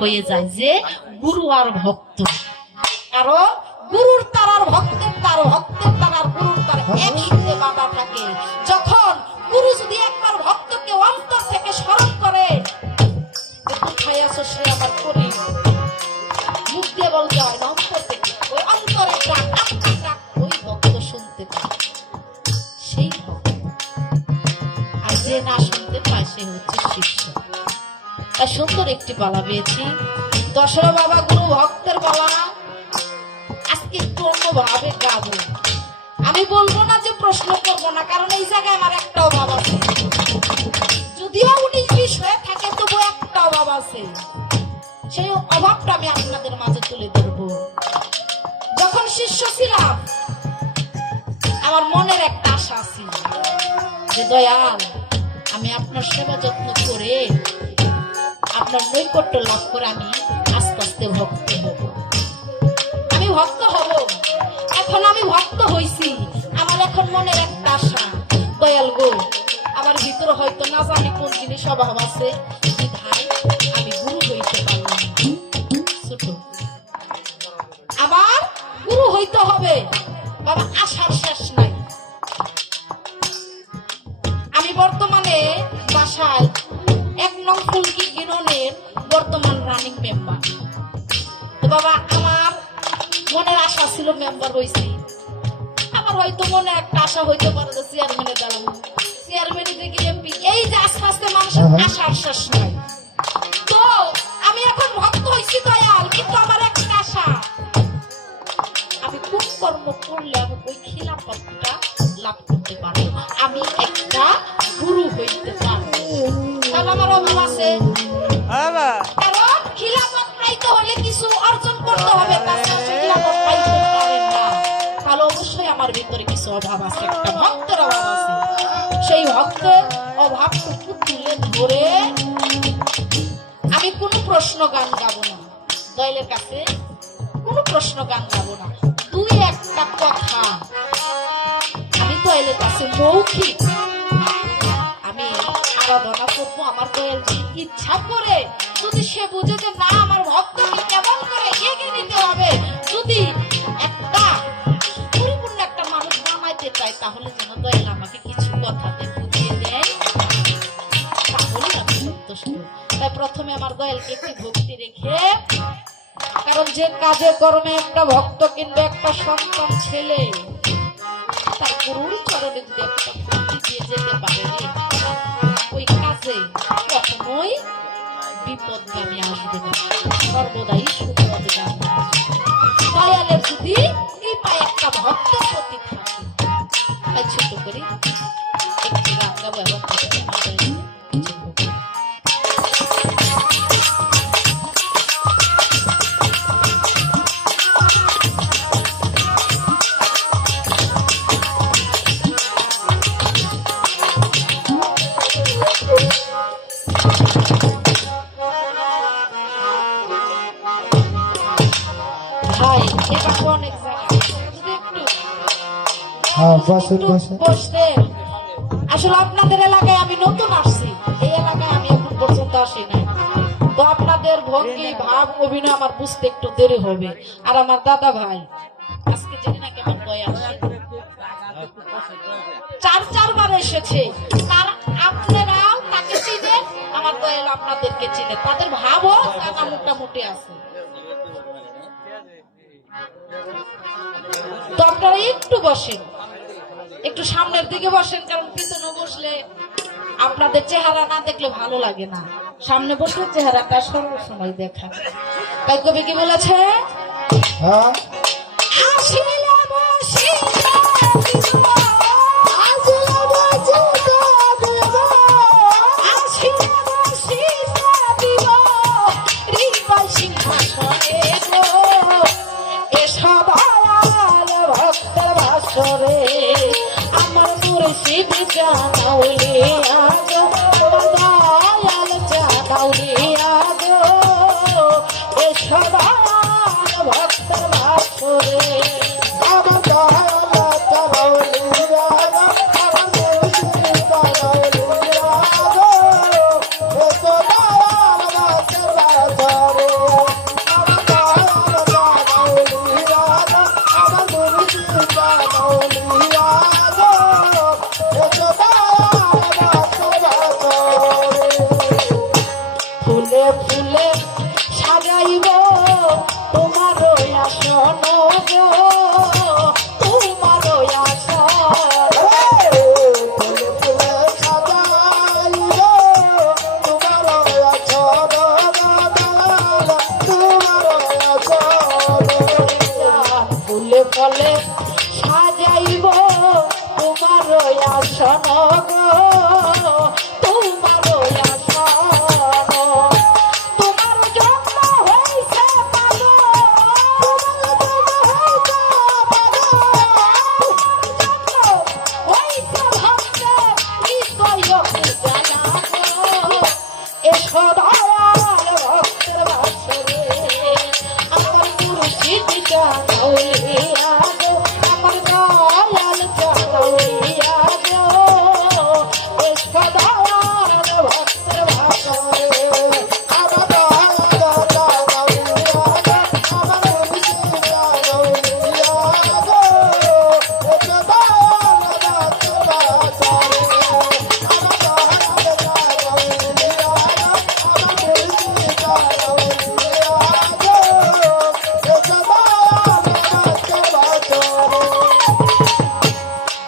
হয়ে যায় যে গুরু আর ভক্ত, কারণ গুরুর তারার ভক্তের তার, ভক্তের তারার গুরুর তার একসাথে বাঁধা থাকে। যখন গুরু যদি একবার ভক্তকে অন্তর থেকে স্মরণ করে, কোথায় আছো সে আমার করি, মুখ দিয়ে বলতে হয় না, অন্তর থেকে ওই অন্তরের ডাক, আত্মার ডাক ওই ভক্ত শুনতে পায়, সেই ভক্ত। আর যে না শুনতে পায় সে হচ্ছে শিষ্য। তা সুন্দর একটি পালা পেয়েছি, দশরা বাবা গুরু ভক্তের পালা। আজকে একটু অন্যভাবে গাবো, আমি বলবো না যে প্রশ্ন করবো না, কারণ এই জায়গায় আমার একটা অভাব আছে, যদিও 19-20 হয়ে থাকে তবু একটা অভাব আছে, সেই অভাবটা আমি আপনাদের মাঝে তুলে ধরবো। যখন শিষ্য ছিলাম আমার মনের একটা আশা ছিল যে দয়াল আমি আপনার সেবা যত্ন করে আপনার নৈকট্য লাভ করে আমি আস্তে আস্তে ভক্ত হব, আমি ভক্ত হব। এখন আমি ভক্ত হইছি, আমার এখন মনের একটা আশা, দয়াল গো আমার ভিতরে হয়তো না জানি কোন জিনিস অভাব আছে, ভাই আমি গুরু হইতে পারলাম ছোট, আবার গুরু হইতে হবে বাবা, আশার শেষ নাই। আমি বর্তমানে বাসায় 1 নং ফুলকি ইউনিয়নের বর্তমান রানিং মেম্বার। তো বাবা আমার মনের আশা ছিল মেম্বার হইছি, আমার হয়তো মনে একটা আশা হইতে পারে যে চেয়ারম্যানে দাঁড়াবো, চেয়ারম্যানে থেকে এমপি, এই যে আস্তে আস্তে মানুষের আশার শেষ নাই। তো আমি এখন ভক্ত হইছি দয়াল, কিন্তু আমার একটা আশা, আমি কোন কর্ম করলে আমি ওই খিলাফতটা লাভ করতে পারবো, আমি একটা গুরু হইতে পারবো। তাহলে আমার অভাব আছে, কারণ খিলাফত পাইতে হলে কিছু অর্জন করতে হবে, তাছাড়া খিলাফত পাইতে পারেন না। তাহলে অবশ্যই আমার ভিতরে কিছু অভাব আছে, একটা ভক্তের অভাব আছে। সেই ভক্তের অভাবটুকু তুলে ধরে আমি কোনো প্রশ্ন গান গাবো না, দয়ালের কাছে কোনো প্রশ্ন গান গাবো না, 2-1টা কথা আমি দয়ালের কাছে মৌখিক আমি আরাধনা করবো। আমার দয়াল ইচ্ছা করে যদি সে বুঝে যে না আমার ভক্তকে কেমন করে এগিয়ে নিতে হবে, যদি একটা পরিপূর্ণ একটা মানুষ বানাইতে চায়, তাহলে যেন দয়াল আমাকে কিছু কথাতে বুঝিয়ে দেয়, তাহলে আমি সন্তুষ্ট। তাই প্রথমে আমার দয়ালকে একটি ভক্তি রেখে, কারণ যে কাজে কর্মে একটা ভক্ত কিংবা একটা সন্তান ছেলে তার গুরুর চরণে যদি একটা ভক্তি দিয়ে যেতে পারে, ওই কাজে কখনোই বিপদগামী আসবে না, সর্বদাই সুপদগামী আসবে। দয়ালের যদি কৃপায় একটা ভক্তের প্রতি থাকে, তাই ছোট করে একটি গান গাবো এবং আসলে আপনাদের এলাকায় আমি নতুন আসছি, এই এলাকায় আমি এখন পর্যন্ত আসি নাই, তো আপনাদের ভঙ্গি ভাব অভিনয় আমার বুঝতে একটু দেরি হবে। আর আমার দাদা ভাই আজকে জানি না কেমন দয়া আসে, 4 বার এসেছে, তার আপনারাও তাকে চিনে, আমার দয়াল আপনাদেরকে চিনে, তাদের ভাবও জানা মোটামুটি আছে। তো আপনারা একটু বসেন, একটু সামনের দিকে বসেন, কারণ পিছনে বসলে আপনাদের চেহারা না দেখলে ভালো লাগে না, সামনে বসলে চেহারাটা সর্বসময় দেখা। তাই কবি কি বলেছে, আমার মুর্শিদ জানাউলি আগো, দয়াল জানাউলি আগো, এ সবার ভক্তের ভাসরে, আমার দয়াল জানাউলি আগো, আমার মুর্শিদ জানাউলি আগো, এ সবার ভক্তের ভাসরে। ফলে সাজাইব তোমার আসন গো, তোমার আসন। ফুলে ফলে সাজাইব তোমার আসন গো, তোমার আসন। তোমার জন্ম হইছে পাগল, তোমার জন্ম হইছে ভক্তের হৃদয় জানা গো। এসো দয়াল ভক্তের বাসরে, আমার মুর্শিদ জানাইয়া গো, আমার দয়াল জানাইয়া গো। এসো দয়াল ভক্তের বাসরে, আমার দয়াল জানাইয়া গো, আমার মুর্শিদ জানাইয়া গো। এসো দয়াল ভক্তের বাসরে, আমার দয়াল জানাইয়া গো, আমার মুর্শিদ জানাইয়া গো।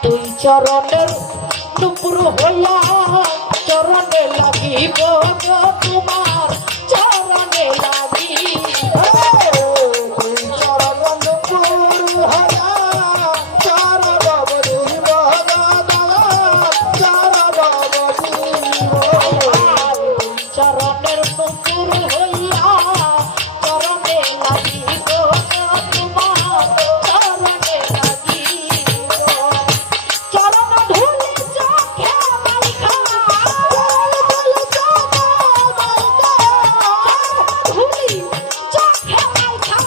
তুই চরণের নুপুর হইয়া চরণে লাগিব গো, তোমার চরণে লাগিব। তুই চরণ নুপুর হইয়া চরণ বলিব গো, চরণ বলিব। চরণের নুপুর হইয়া চরণে লাগিব গো, তোমার চরণে লাগিব। চরণ ধুলি চোখে মাইখা, ধুলি চোখে মাইখা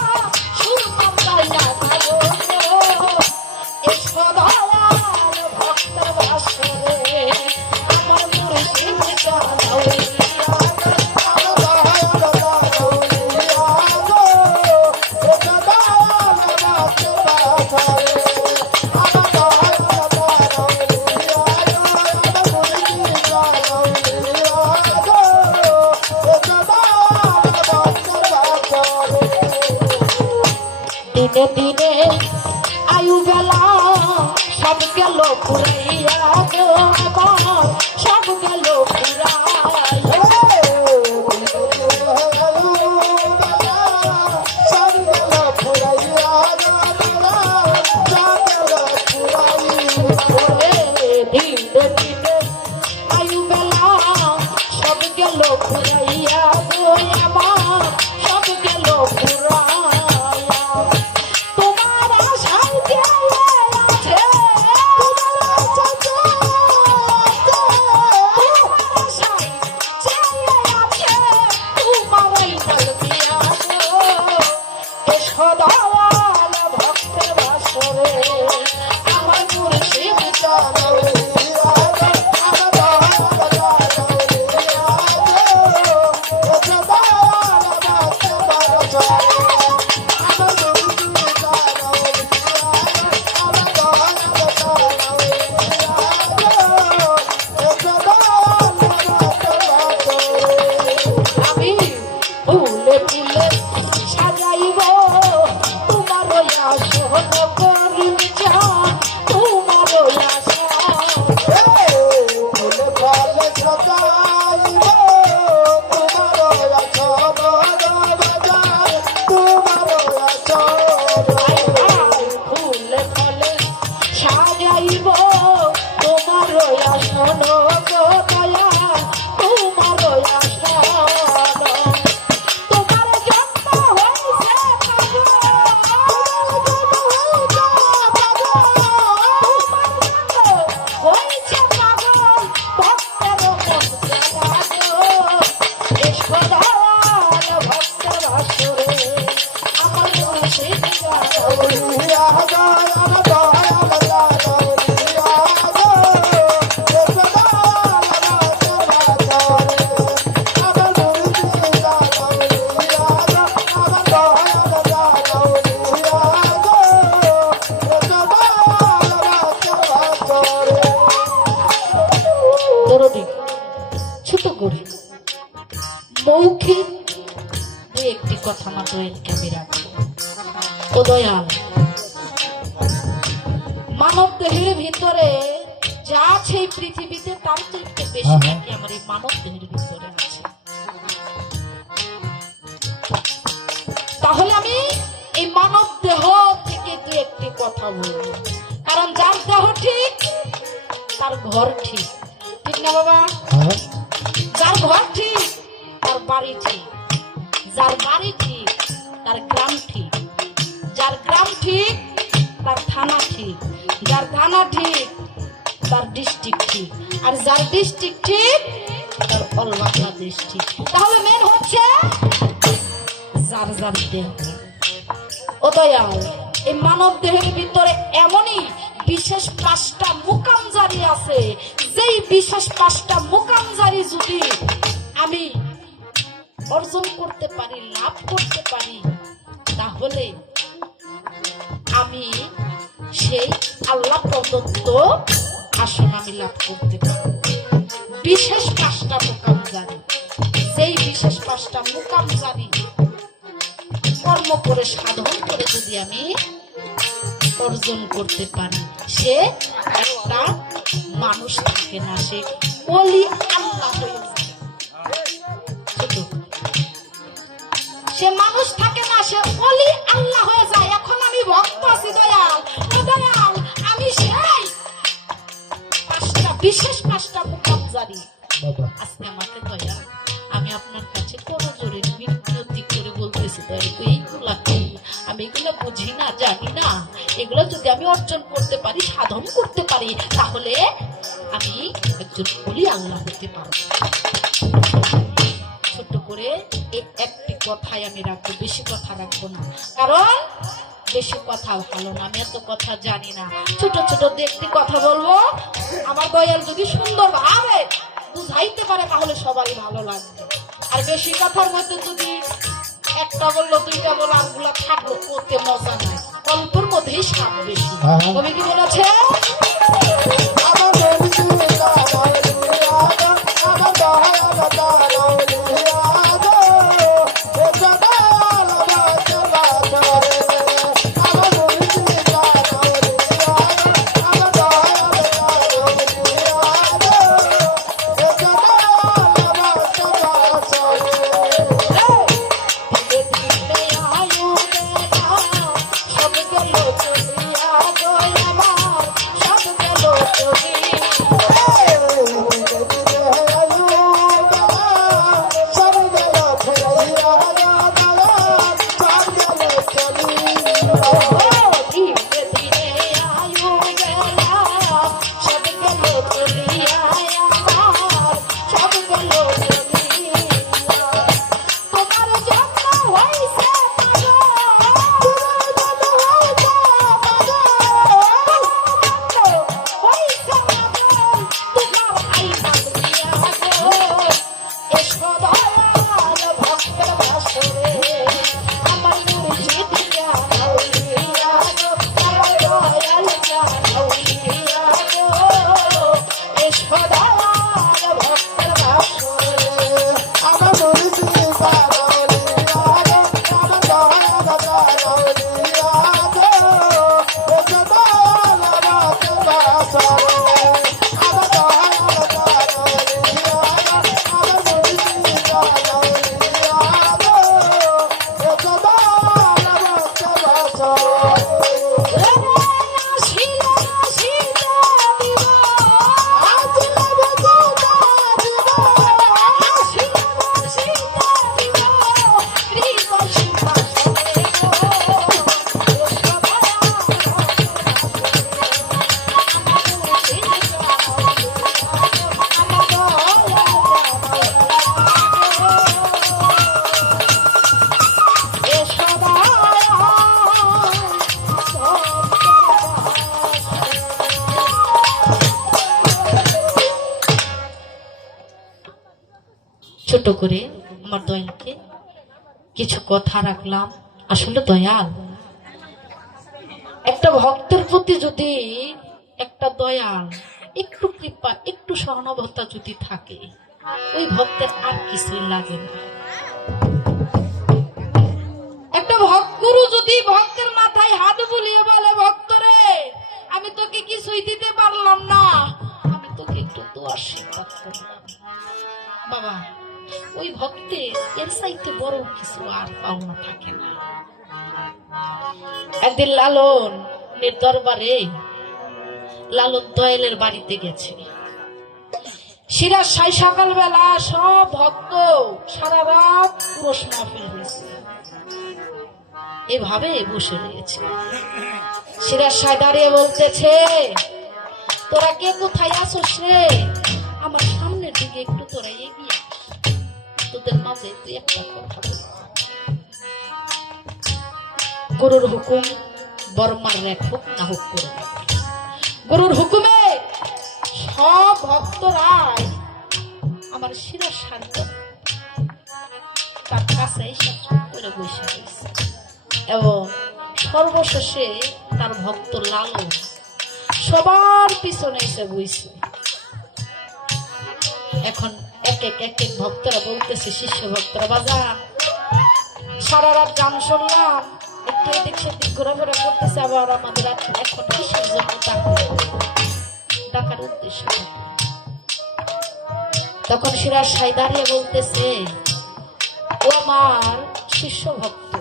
সুরমা পাইয়া যাবো গো। এসো দয়াল ভক্তের বাসরে, আমার মুর্শিদ জানাইয়া গো, আমার দয়াল জানাইয়া গো। এসো দয়াল ভক্তের বাসরে, আমার দয়াল জানাইয়া গো, আমার মুর্শিদ জানাইয়া গো। এসো দয়াল ভক্তের বাসরে। দিনে দিনে আয়ু বেলা সব গেল ফুরাইয়া গো, আমার সব গেল ফুরাইয়া। সব গেল ফুরাইয়া গো, সব গেল ফুরাইয়া। দিনে দিনে আয়ু বেলা সব গেল ফুরাইয়া গো, আমার সব গেল ফুরাইয়া। তোমার আশায় কে আছে, তোমার আশায় কে আছে, তোমার আশায় কে আছে, তোমারই ডাক দিয়া গো। এসো দয়াল ভক্তের বাসরে, আমার মুর্শিদ জানাইয়া গো, আমার দয়াল জানাইয়া গো। এসো দয়াল ভক্তের বাসরে, আমার মুর্শিদ জানাইয়া গো, আমার দয়াল জানাইয়া গো। এসো দয়াল ভক্তের বাসরে। আমি ফুলে ফুলে সাজাইব তোমার আসন করিম জান, তোমার আসন। ফুলে ফলে সাজাইব তোমার আসন বাজার, তোমার আসন। ফুলে ফলে সাজাইব তোমার আসন গো দয়া, তোমার আসন। তোমার জন্ম হইছে পাগল, তোমার জন্ম হইছে পাগল, ভক্তের মন জানা গো। এসো দয়াল ভক্তের বাসরে, আমার মুর্শিদ জানাইয়া গো, আমার দয়াল জানাইয়া গো। এসো দয়াল ভক্তের বাসরে, আমার মুর্শিদ জানাইয়া গো, আমার দয়াল জানাইয়া গো। এসো দয়াল ভক্তের বাসরে। দরদি ছোট করে মৌখিক কথা আমার দয়ালকে আমি রাখবো। ও দয়াল, মানব দেহের ভিতরে যা আছে এই পৃথিবীতে তার চাইতে বেশি নাকি আমার এই মানব দেহের ভিতরে আছে। তাহলে আমি এই মানব দেহ থেকে দু একটি কথা বলবো, কারণ যার দেহ ঠিক তার ঘর ঠিক, ঠিক না বাবা? যার ঘর ঠিক তার বাড়ি ঠিক, যার বাড়ি ঠিক তার গ্রাম ঠিক, যার গ্রাম ঠিক তার থানা ঠিক, যার থানা ঠিক তার ডিস্ট্রিক্ট ঠিক, আর যার ডিস্ট্রিক্ট ঠিক তার অল বাংলাদেশ ঠিক। তাহলে মেন হচ্ছে যার যার দেহ। ও দয়াল, এই মানব দেহের ভিতরে এমনই বিশেষ 5টা মুকাম জারি আছে, যেই বিশেষ 5টা মুকাম জারি যদি আমি অর্জন করতে পারি, লাভ করতে পারি, তাহলে আমি সেই আল্লাহ প্রদত্ত আসন আমি লাভ করতে পারব। বিশেষ 5টা মুকাম জারি, যেই বিশেষ 5টা মুকাম জারি কর্ম করে সাধন করে যদি আমি অর্জন করতে পারি, সে একটা মানুষ থাকে না, সে ওলি আল্লাহ হয়ে যায়। সে মানুষ থাকে না, সে ওলি আল্লাহ হয়ে যায়। এখন আমি ভক্ত আছি দয়াল, ও দয়াল, আমি সেই বিশেষ 5টা মুকাম জারি আজকে আমাকে দয়াল, আমি আপনার কাছে কোনো জোরে মিনতি করে বলতেছি দয়াল, এইগুলা কি আমি এগুলো বুঝি না, জানি না, এগুলো যদি আমি অর্জন করতে পারি, সাধন করতে পারি, তাহলে আমি একজন ওলি আল্লাহ হতে পারবো। ছোট করে এই একটি কথাই আমি রাখবো, বেশি কথা রাখবো না, কারণ বেশি কথা ভালো না, আমি এত কথা জানি না। ছোট ছোট দেখতে কথা বলবো, আমার দয়াল যদি সুন্দর ভাবে বুঝাইতে পারে তাহলে সবারই ভালো লাগবে। আর বেশি কথার মধ্যে যদি একটা বললো, 2টা বললো, আরগুলা থাকলো, করতে মজা নাই, অল্পের মধ্যেই স্বাদ বেশি। কবি কি বলেছে? ছোট করে আমার দয়ালকে কিছু কথা রাখলাম। আসলে দয়াল, একটা ভক্তের প্রতি যদি একটা দয়াল, একটু কৃপা, একটু সহানুভূতি যদি থাকে, ওই ভক্তের আর কিছুই লাগে না। ওই ভক্তের মাথায় হাত বুলিয়ে বলে, ভক্ত রে, আমি তোকে কিছুই দিতে পারলাম না, আমি তোকে একটু দোয়ার আশীর্বাদ করলাম। বাবা, ওই ভক্তের এর চাইতে বড় কিছু আর পাওনা থাকে না। একদিন লালন দরবারে লালন দয়ালের বাড়িতে গেছে। সিরাজ সাই সকালবেলা সব ভক্ত সারা রাত পুরুষ মাহফিল হয়েছে, এভাবে বসে রয়েছে। সিরাজ সাই দাঁড়িয়ে বলতেছে, তোরা কে কোথায় আসোস রে, আমার সামনের দিকে একটু তোরা এগিয়ে আস, তোদের মাঝে তুই একটা কথা বল। গুরুর হুকুম বর্মার রেখ হোক না হোক করে, গুরুর হুকুমে সব ভক্তরাই আমার সিরাজ শান্ত তার কাছে এসে চুপ করে বসে রয়েছে, এবং সর্বশেষে তার ভক্ত লালন সবার পিছনে এসে বইছে। এখন এক এক ভক্তরা বলতেছে, শিষ্য ভক্তরা, বাজান সারা রাত গান শুনলাম, একটু এদিক সেদিক ঘোরাফেরা করতেছে, আবার আমাদের এখন কিসের জন্য ডাকার উদ্দেশ্য। তখন সিরাজ সাই দাঁড়িয়ে বলতেছে, ও আমার শিষ্য ভক্ত,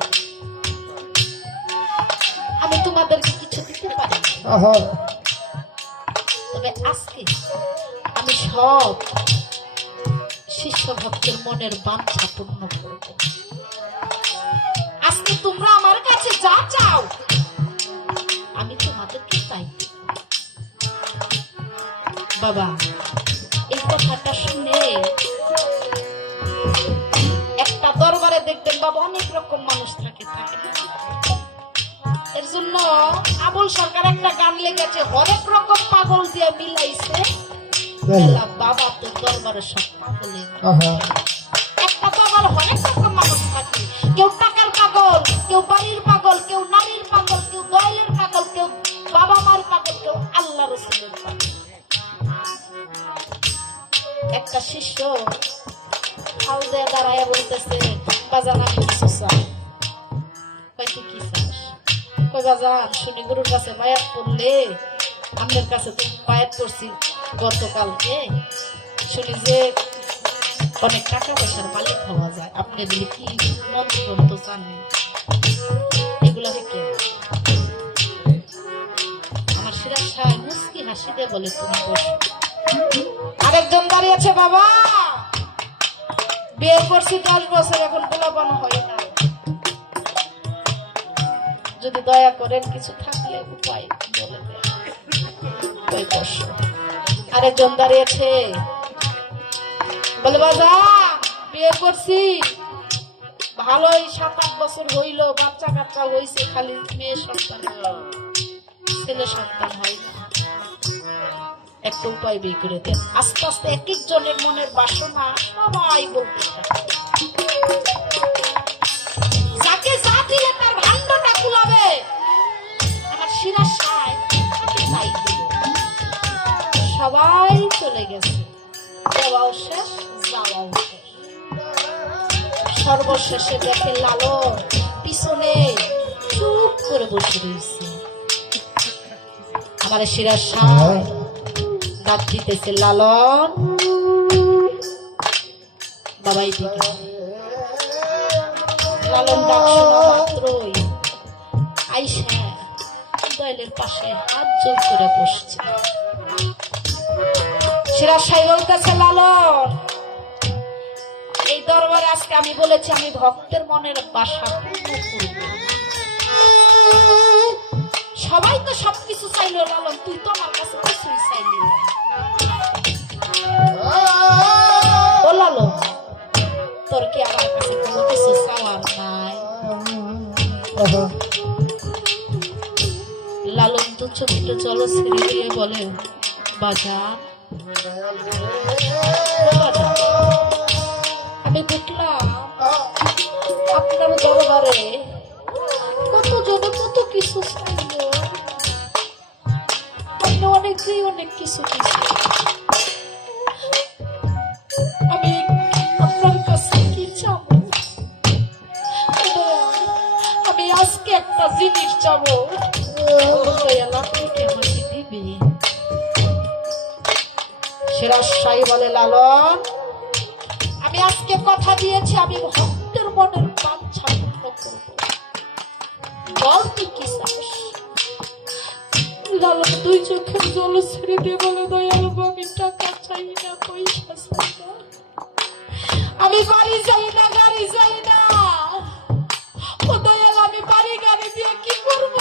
আমি তোমাদেরকে কিছু দিতে পারি, তবে আজকে আমি সব শিষ্য ভক্তের মনের বাঞ্ছা পূর্ণ করব। আজকে তোমরা আমার কাছে যা চাও আমি তোমাদেরকে তাই দেব। বাবা, এই কথাটা শুনে একটা দরবারে দেখবেন বাবা অনেক রকম মানুষ থাকে থাকে না, এর জন্য আবুল সরকার একটা গান লেগেছে, হরেক রকম পাগল দিয়ে মিলাইছে বাবা, তো দরবারে সব পাগলের একটা দরবার হরেক রকম মানুষ থাকে, কেউ টাকার পাগল, কেউ বাড়ির পাগল, কেউ নারীর পাগল, কেউ দয়ালের পাগল, কেউ বাবা মার পাগল, কেউ আল্লাহ রসুলের পাগল। একটা শিষ্য হাল দিয়ে দাঁড়ায় বলতেছে, বাজান আমি কিছু চাই। কয়টি কি চাস? কই বাজান, শুনি গুরুর কাছে বায়াত করলে, আপনার কাছে তো বায়াত করছি গতকালকে, শুনি যে অনেক টাকা পয়সার মালিক হওয়া যায়, আপনি বলি কি মন্ত্র চান, এগুলা কে? আমার সিরাজ সাহেব মুস্কি হাসি দিয়ে বলে, তুমি বসো। আরেকজন দাঁড়িয়েছে, বাবা বিয়ে করছি 10 বছর, এখন পোলাপান হয় না, যদি দয়া করেন কিছু থাকলে উপায় বলে দেন। বসো। আরেকজন দাঁড়িয়েছে, বলে বাবা বিয়ে করছি ভালোই 7-8 বছর হইল, বাচ্চা কাচ্চা হইছে, খালি মেয়ে সন্তান, ছেলে সন্তান হয় না, একটা উপায় বের করে দেন। আস্তে আস্তে এক একজনের মনের বাসনা সবাই বলতে থাকে, যাকে যা দিলে তার ভান্ডটা কুলাবে। আমার সিরাজ সাহেব তাই দিল, সবাই চলে গেছে, দেওয়াও শেষ, যাওয়াও শেষ। সর্বশেষে দেখে লালন পিছনে চুপ করে বসে রয়েছে। আমার সিরাজ সাহেব ডাক দিতেছে, লালন বাবাই দিকে। লালন ডাক শোনা মাত্রই আইসা দয়ালের পাশে হাত জোর করে বসছে। সিরাজ সাহেব বলতেছে, লালন এই দরবারে আজকে আমি বলেছি আমি ভক্তের মনের বাসা পূর্ণ করব। সবাই তো সবকিছু চাইলো, লালন তুই তো আমার কাছে কিছুই চাইলি না। ও লালন, তোর কি আমার কাছে কোনো কিছু চাওয়ার নাই? লালন তো ছোট্ট জল ছেড়ে দিয়ে বলে, বাজান আমি দেখলাম আপনার দরবারে কত জনে কত কিছু চাইল, আপনি অনেকেই অনেক কিছু দিয়েছেন, আমি আপনার কাছে কি চাবো? আমি আজকে একটা জিনিস চাবো, দয়াল আপনি কি আমাকে দিবে? সিরাজ বলে, লালন, আমি আজকে কথা দিয়েছি আমি ভক্তের মনের বাঞ্ছা পূর্ণ করব। বল তুই কি চাস? লালন দুই চোখের জল ছেড়ে দিয়ে বলে, দয়াল আমি টাকা চাই না, পয়সা চাই না, আমি বাড়ি চাই না, গাড়ি চাই না। ও দয়াল আমি বাড়ি গাড়ি দিয়ে কি করব?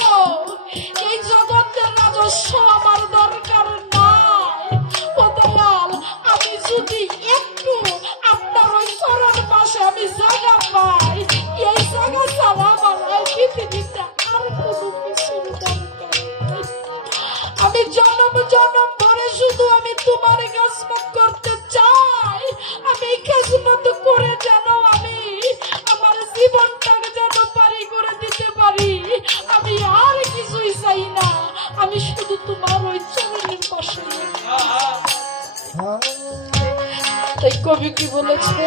এই জগতের রাজস্ব আমার দরকার নাই। ও দয়াল আমি যদি একটু আপনার ওই চরণ পাশে আমি জায়গা পাই, এই জায়গা ছাড়া আমার পৃথিবীতে আর কোনো কিছুর দরকার নেই। আমি জনম জনম ভরে শুধু আমি তোমার খেদমত করতে চাই। আমি খেদমত করে যেন আমি আমার জীবনটাকে যেন পারি করে দিতে পারি, আমি আর কিছুই চাই না। আমি শুধু তোমার ওই চরণের পাশে। তাই কবি কি বলেছে?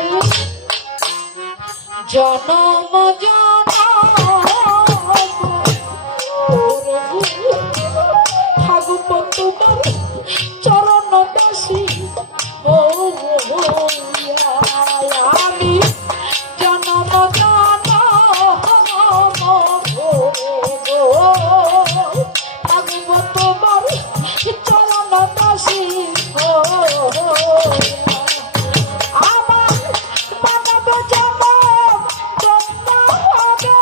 জনম থাকব তোমার চরণ দাসী, ও আমি জনম থাকব তোমার চরণ দাসী, ও আমার মানব জনম ধন্য হবে।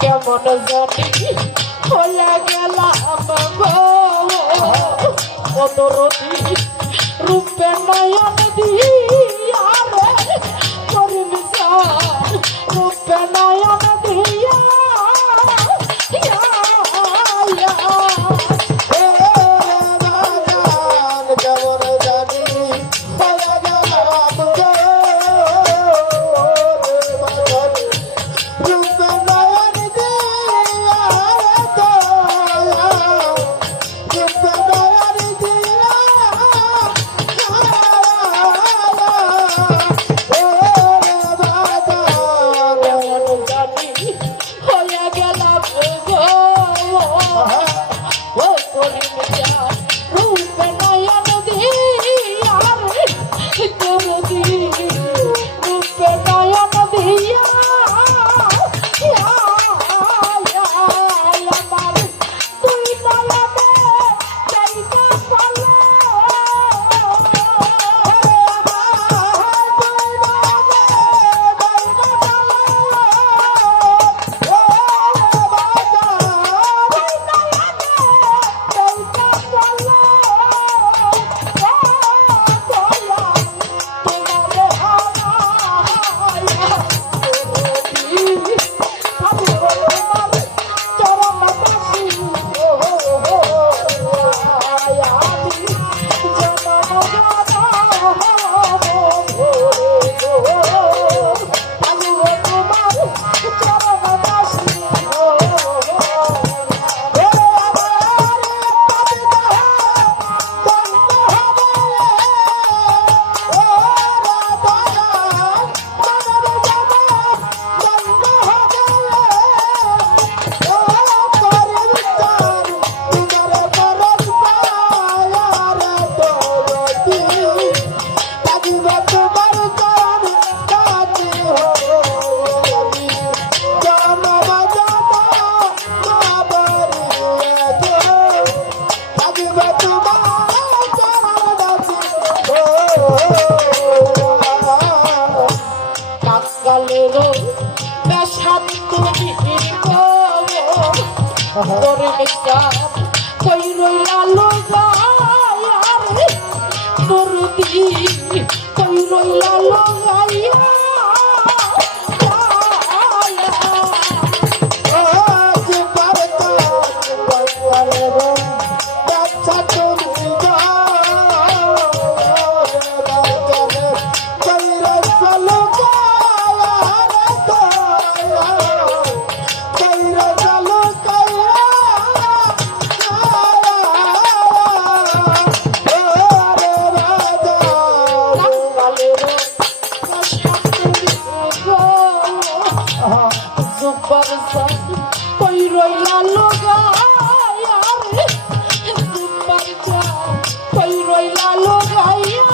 কেমন জানি হলে গেলাম গো রূপে নয়ন দিয়া রে করিম রূপে নয়ন দিয়া কাকালের পেশাব তুমি তোরে পেশাব কই রইলা লোগায় নুরুদি কই রইলা লোগাইয়া কই রইলা লোগাইয়া কই রইলা লোগাইয়া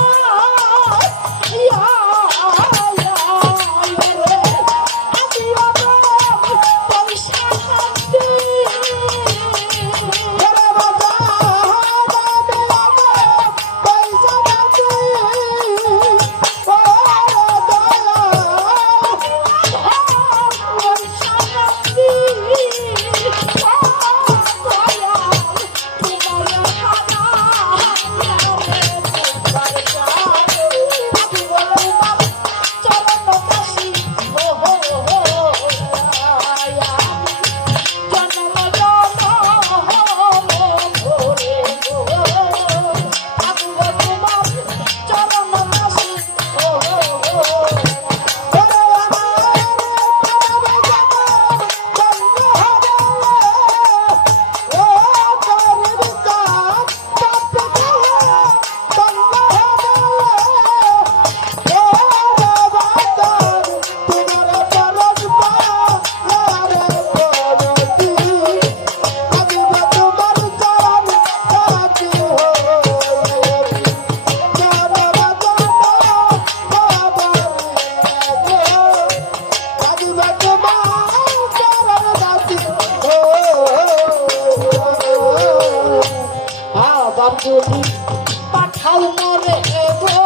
পাঠাল মরে গো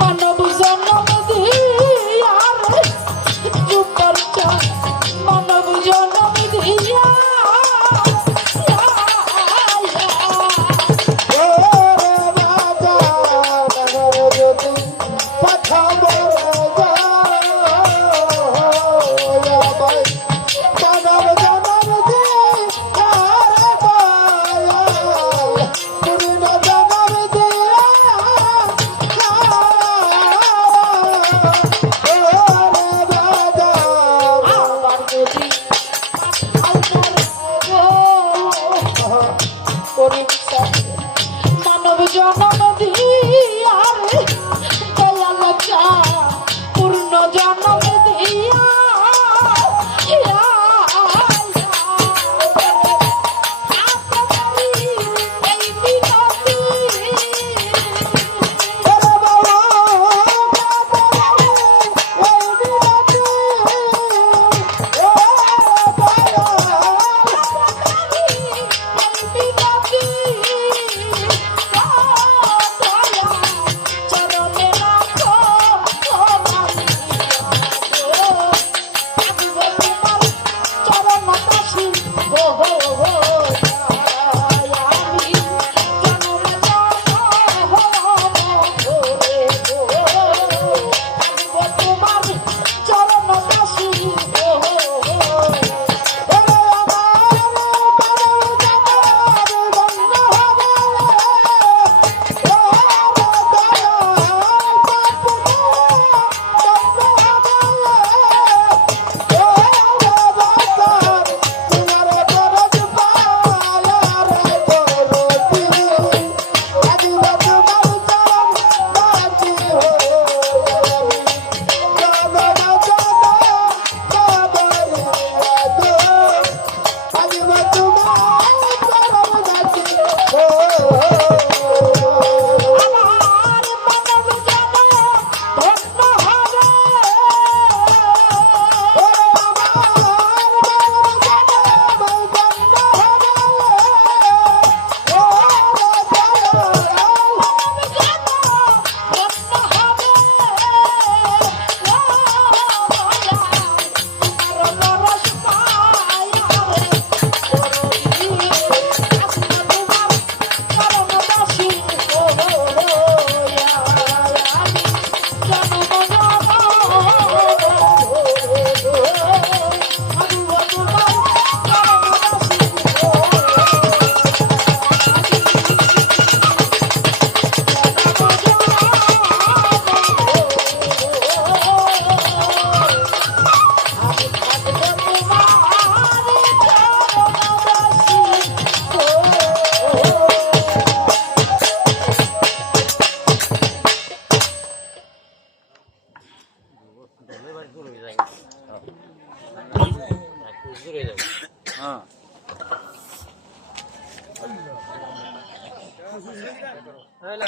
মানব জন্ম দিয়া যুগর মানব জন্ম দিয়া মানব জন্ম দিয়া দয়াল চা পূর্ণ জন্ম দিয়া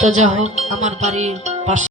তো যা হোক, আমার বাড়ির পাশে